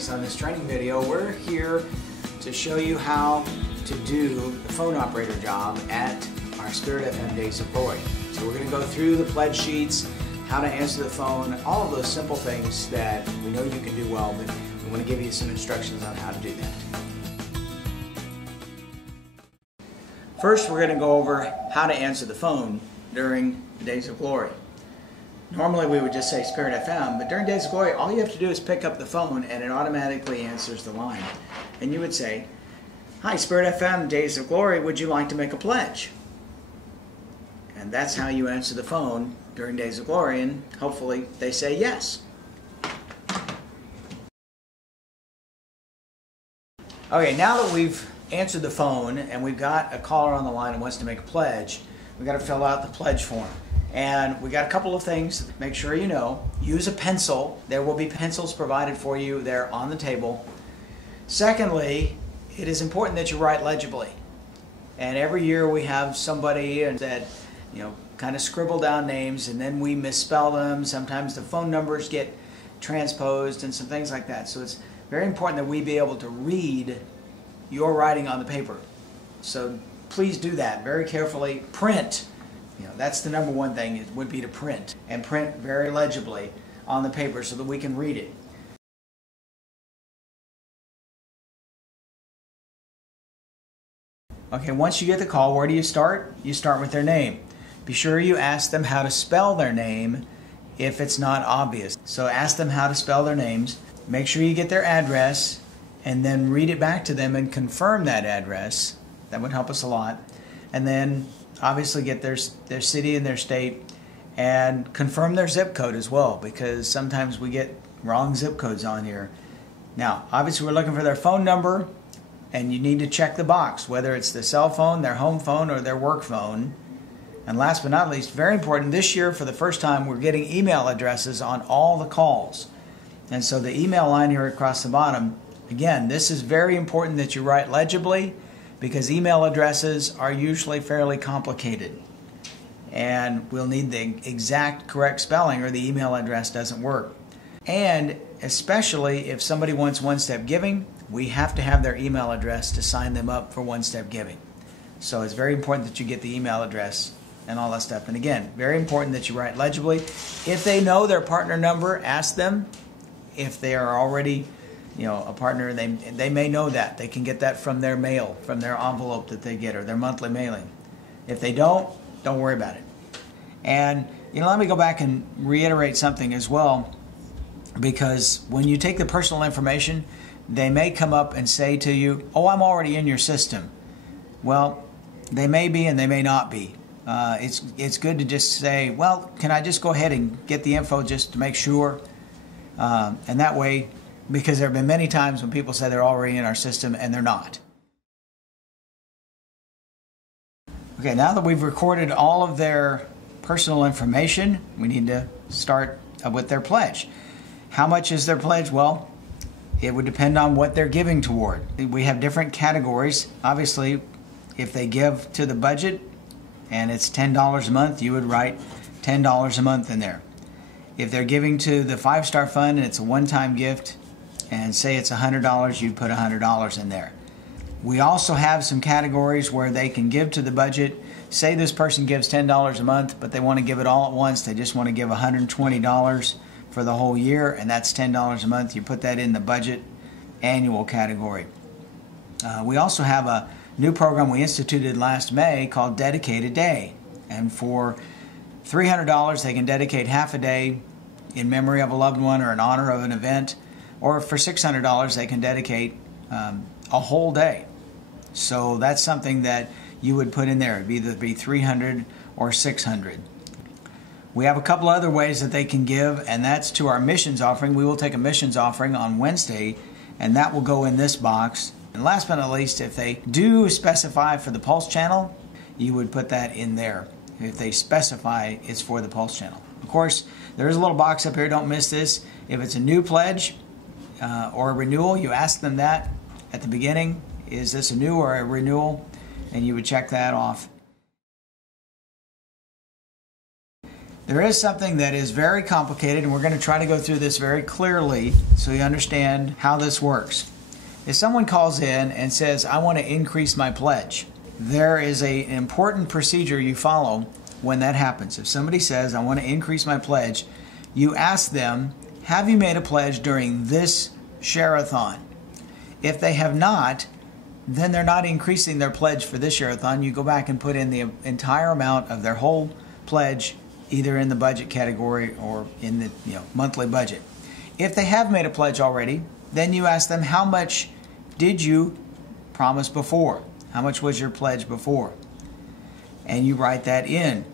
things on this training video. We're here to show you how to do the phone operator job at our Spirit FM Days of Glory. So we're going to go through the pledge sheets, how to answer the phone, all of those simple things that we know you can do well, but we want to give you some instructions on how to do that. First, we're going to go over how to answer the phone during the Days of Glory. Normally we would just say Spirit FM, but during Days of Glory, all you have to do is pick up the phone and it automatically answers the line. And you would say, "Hi, Spirit FM, Days of Glory, would you like to make a pledge?" And that's how you answer the phone during Days of Glory, and hopefully they say yes. Okay, now that we've answered the phone and we've got a caller on the line who wants to make a pledge, we've got to fill out the pledge form. And we got a couple of things. Make sure you know. Use a pencil. There will be pencils provided for you there on the table. Secondly, it is important that you write legibly. And every year we have somebody that, kind of scribble down names and then we misspell them. Sometimes the phone numbers get transposed and some things like that. So it's very important that we be able to read your writing on the paper. So please do that very carefully. Print. That's the number one thing, it would be to print, and print very legibly on the paper so that we can read it. Okay, once you get the call, where do you start? You start with their name. Be sure you ask them how to spell their name if it's not obvious. So ask them how to spell their names. Make sure you get their address and then read it back to them and confirm that address. That would help us a lot. And then obviously get their city and their state and confirm their zip code as well, because sometimes we get wrong zip codes on here. Now, obviously we're looking for their phone number, and you need to check the box, whether it's the cell phone, their home phone, or their work phone. And last but not least, very important, this year for the first time we're getting email addresses on all the calls. And so the email line here across the bottom, again, this is very important that you write legibly, because email addresses are usually fairly complicated. And we'll need the exact correct spelling or the email address doesn't work. And especially if somebody wants one-step giving, we have to have their email address to sign them up for one-step giving. So it's very important that you get the email address and all that stuff. And again, very important that you write legibly. If they know their partner number, ask them. If they are already a partner, they may know that. They can get that from their mail, from their envelope that they get, or their monthly mailing. If they don't worry about it. And let me go back and reiterate something as well, because when you take the personal information, they may come up and say to you, "Oh, I'm already in your system." Well, they may be and they may not be. It's good to just say, "Well, can I just go ahead and get the info just to make sure?" And that way, because there have been many times when people say they're already in our system and they're not. Okay, now that we've recorded all of their personal information, we need to start with their pledge. How much is their pledge? Well, it would depend on what they're giving toward. We have different categories. Obviously, if they give to the budget and it's $10 a month, you would write $10 a month in there. If they're giving to the 5-Star Fund and it's a one-time gift, and say it's $100, you'd put $100 in there. We also have some categories where they can give to the budget. Say this person gives $10 a month, but they want to give it all at once. They just want to give $120 for the whole year, and that's $10 a month. You put that in the budget annual category. We also have a new program we instituted last May called Dedicated Day. And for $300, they can dedicate half a day in memory of a loved one or in honor of an event. Or for $600, they can dedicate a whole day. So that's something that you would put in there. It would either be $300 or $600. We have a couple other ways that they can give, and that's to our missions offering. We will take a missions offering on Wednesday, and that will go in this box. And last but not least, if they do specify for the Pulse channel, you would put that in there. If they specify it's for the Pulse channel. Of course, there's a little box up here. Don't miss this. If it's a new pledge, or a renewal, you ask them that at the beginning. Is this a new or a renewal? And you would check that off. There is something that is very complicated, and we're going to try to go through this very clearly so you understand how this works. If someone calls in and says, I want to increase my pledge, there is an important procedure you follow when that happens. If somebody says, I want to increase my pledge, you ask them, have you made a pledge during this share-a-thon? If they have not, then they're not increasing their pledge for this share-a-thon. You go back and put in the entire amount of their whole pledge, either in the budget category or in the monthly budget. If they have made a pledge already, then you ask them, how much did you promise before? How much was your pledge before? And you write that in.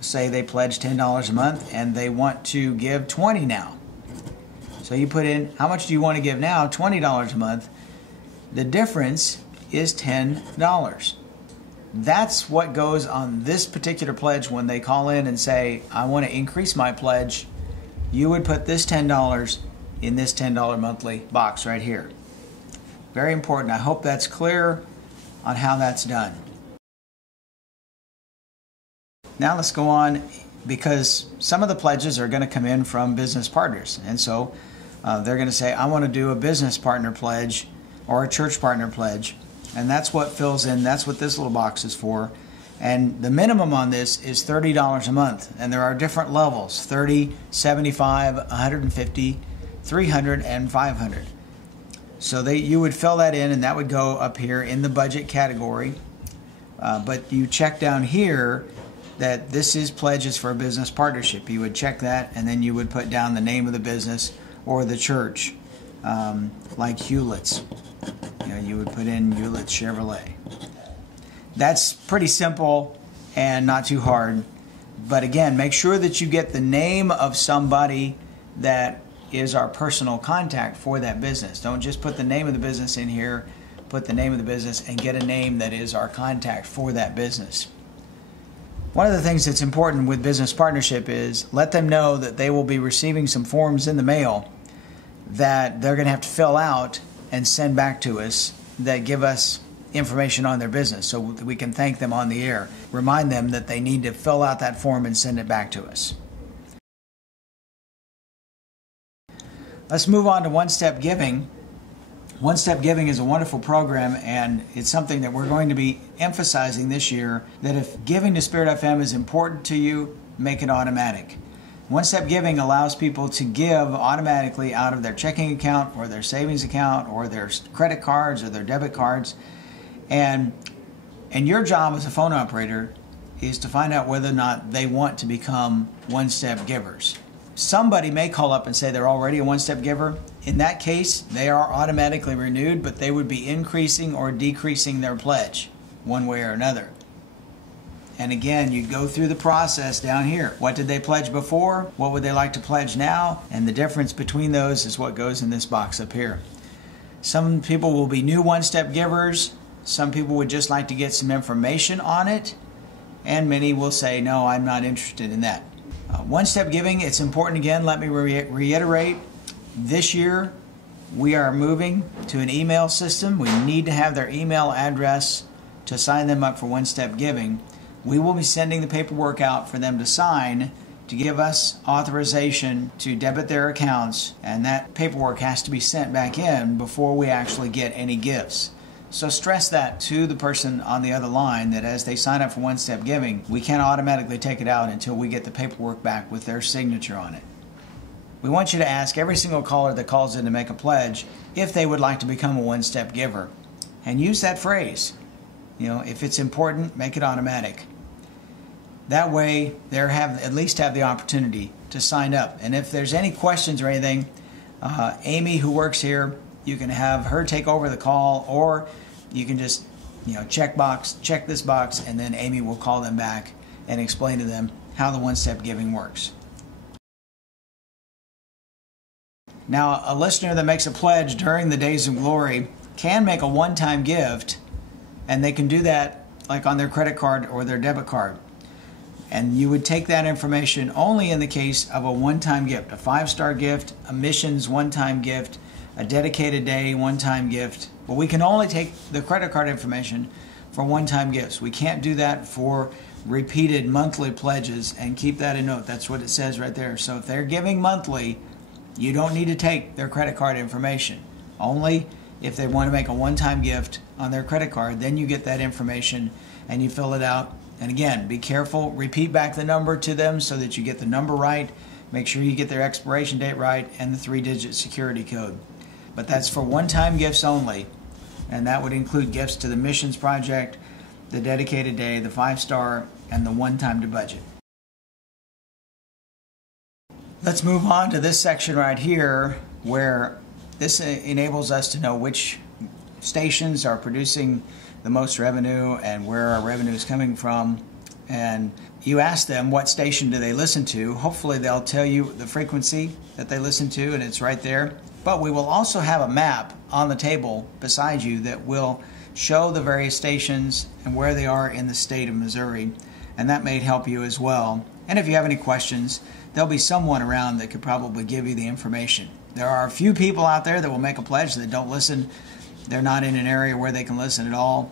Say they pledged $10 a month and they want to give $20 now. So you put in, how much do you want to give now? $20 a month. The difference is $10. That's what goes on this particular pledge when they call in and say, I want to increase my pledge. You would put this $10 in this $10 monthly box right here. Very important. I hope that's clear on how that's done. Now let's go on, because some of the pledges are going to come in from business partners. And so they're going to say, I want to do a business partner pledge or a church partner pledge. And that's what fills in, that's what this little box is for. And the minimum on this is $30 a month. And there are different levels, 30, 75, 150, 300, and 500. So you would fill that in, and that would go up here in the budget category. But you check down here that this is pledges for a business partnership. You would check that, and then you would put down the name of the business or the church, like Hewlett's. You would put in Hewlett Chevrolet. That's pretty simple and not too hard. But again, make sure that you get the name of somebody that is our personal contact for that business. Don't just put the name of the business in here. Put the name of the business and get a name that is our contact for that business. One of the things that's important with business partnership is let them know that they will be receiving some forms in the mail that they're going to have to fill out and send back to us that give us information on their business so we can thank them on the air. Remind them that they need to fill out that form and send it back to us. Let's move on to One-Step Giving. One-Step Giving is a wonderful program, and it's something that we're going to be emphasizing this year, that if giving to Spirit FM is important to you, make it automatic. One-Step Giving allows people to give automatically out of their checking account or their savings account or their credit cards or their debit cards. And your job as a phone operator is to find out whether or not they want to become one-step givers. Somebody may call up and say they're already a one-step giver. In that case, they are automatically renewed, but they would be increasing or decreasing their pledge one way or another. And again, you go through the process down here. What did they pledge before? What would they like to pledge now? And the difference between those is what goes in this box up here. Some people will be new one-step givers. Some people would just like to get some information on it. And many will say, no, I'm not interested in that. One-step giving, it's important again, let me reiterate. This year, we are moving to an email system. We need to have their email address to sign them up for one-step giving. We will be sending the paperwork out for them to sign to give us authorization to debit their accounts, and that paperwork has to be sent back in before we actually get any gifts. So stress that to the person on the other line, that as they sign up for One-Step Giving, we can't automatically take it out until we get the paperwork back with their signature on it. We want you to ask every single caller that calls in to make a pledge if they would like to become a one-step giver. And use that phrase. If it's important, make it automatic. That way, they at least have the opportunity to sign up. And if there's any questions or anything, Amy, who works here, you can have her take over the call, or you can just check this box, and then Amy will call them back and explain to them how the one-step giving works. Now, a listener that makes a pledge during the Days of Glory can make a one-time gift, and they can do that like on their credit card or their debit card. And you would take that information only in the case of a one-time gift, a 5-star gift, a missions one-time gift, a dedicated day one-time gift. But we can only take the credit card information for one-time gifts. We can't do that for repeated monthly pledges, and keep that in note. That's what it says right there. So if they're giving monthly, you don't need to take their credit card information. Only if they want to make a one-time gift on their credit card, then you get that information and you fill it out. And again, be careful, repeat back the number to them so that you get the number right. Make sure you get their expiration date right and the 3-digit security code. But that's for one-time gifts only, and that would include gifts to the missions project, the dedicated day, the 5-star, and the one-time to budget. Let's move on to this section right here, where this enables us to know which stations are producing the most revenue and where our revenue is coming from. And you ask them what station do they listen to. Hopefully they'll tell you the frequency that they listen to, and it's right there. But we will also have a map on the table beside you that will show the various stations and where they are in the state of Missouri, and that may help you as well. And if you have any questions, there'll be someone around that could probably give you the information. There are a few people out there that will make a pledge that don't listen. They're not in an area where they can listen at all.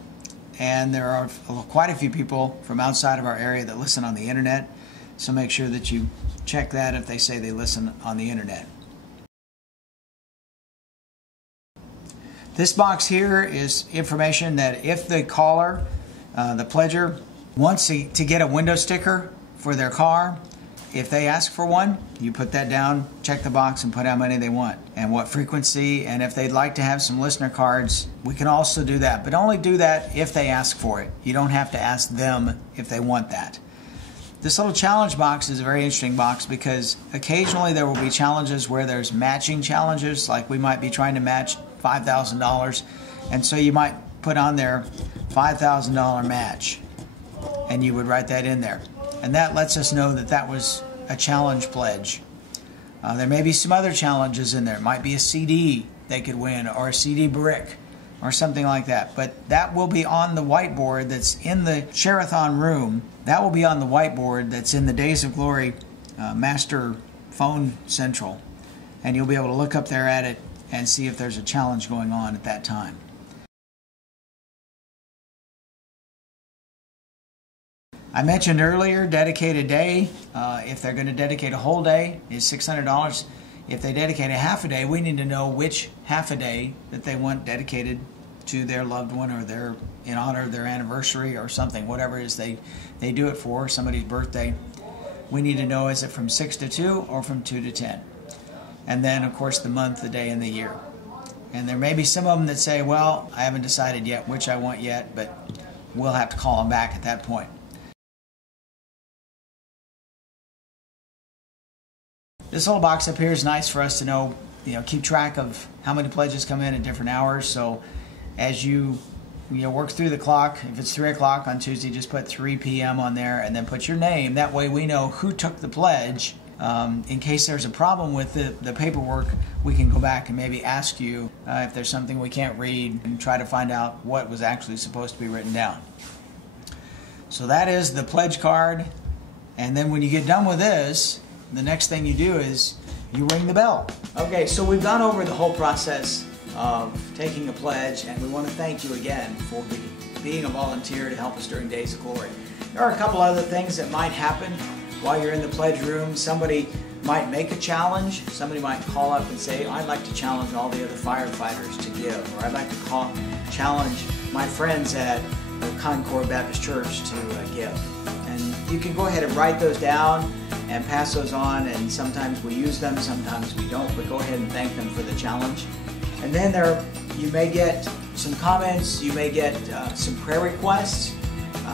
And there are quite a few people from outside of our area that listen on the internet, so make sure that you check that if they say they listen on the internet. This box here is information that if the caller, the pledger, wants to get a window sticker for their car, if they ask for one, you put that down, check the box, and put how many they want and what frequency. And if they'd like to have some listener cards, we can also do that. But only do that if they ask for it. You don't have to ask them if they want that. This little challenge box is a very interesting box because occasionally there will be challenges where there's matching challenges, like we might be trying to match $5,000, and so you might put on there $5,000 match, and you would write that in there, and that lets us know that that was a challenge pledge. There may be some other challenges in there. It might be a CD they could win, or a CD brick, or something like that. But that will be on the whiteboard that's in the Share-a-thon room. That will be on the whiteboard that's in the Days of Glory Master Phone Central, and you'll be able to look up there at it and see if there's a challenge going on at that time. I mentioned earlier, dedicated day. If they're going to dedicate a whole day, is $600. If they dedicate a half a day, we need to know which half a day that they want dedicated to their loved one, or their, in honor of their anniversary or something, whatever it is they do it for, somebody's birthday. We need to know, is it from 6 to 2 or from 2 to 10? And then, of course, the month, the day, and the year. And there may be some of them that say, well, I haven't decided yet which I want yet, but we'll have to call them back at that point. This little box up here is nice for us to know, keep track of how many pledges come in at different hours. So as you work through the clock, if it's 3 o'clock on Tuesday, just put 3 p.m. on there and then put your name. That way we know who took the pledge. In case there's a problem with the paperwork, we can go back and maybe ask you if there's something we can't read and try to find out what was actually supposed to be written down. So that is the pledge card. And then when you get done with this, the next thing you do is you ring the bell. Okay, so we've gone over the whole process of taking a pledge, and we want to thank you again for being a volunteer to help us during Days of Glory. There are a couple other things that might happen while you're in the pledge room. Somebody might make a challenge. Somebody might call up and say, I'd like to challenge all the other firefighters to give, or I'd like to challenge my friends at Concord Baptist Church to give. And you can go ahead and write those down and pass those on, and sometimes we use them, sometimes we don't, but go ahead and thank them for the challenge. And then you may get some comments, you may get some prayer requests,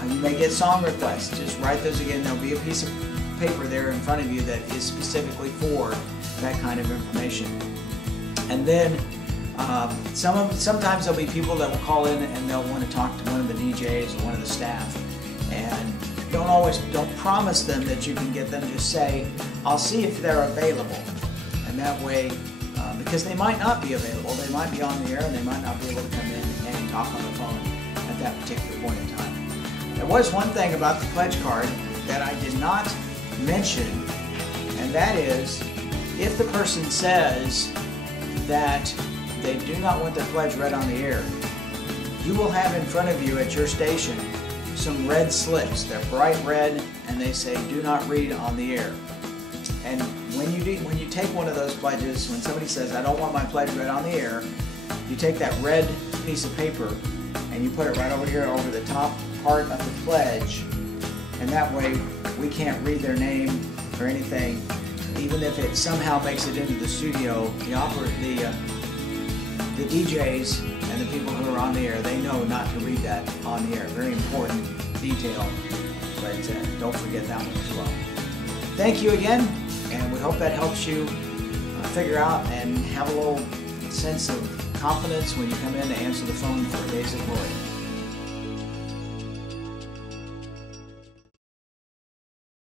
you may get song requests. Just write those again. There'll be a piece of paper there in front of you that is specifically for that kind of information. And then sometimes there'll be people that will call in and they'll want to talk to one of the DJs or one of the staff. And don't promise them that you can get them. Just say, I'll see if they're available. And that way, because they might not be available, they might be on the air and they might not be able to come in and talk on the phone at that particular point in time. There was one thing about the pledge card that I did not mention, and that is, if the person says that they do not want their pledge read on the air, you will have in front of you at your station some red slips. They're bright red and they say do not read on the air. And when you take one of those pledges, when somebody says I don't want my pledge read on the air, you take that red piece of paper and you put it right over here over the top part of the pledge, and that way we can't read their name or anything. Even if it somehow makes it into the studio, the DJs and the people who are on the air, they know not to read that on the air. Very important detail, but don't forget that one as well. Thank you again, and we hope that helps you figure out and have a little sense of confidence when you come in to answer the phone for Days of Glory.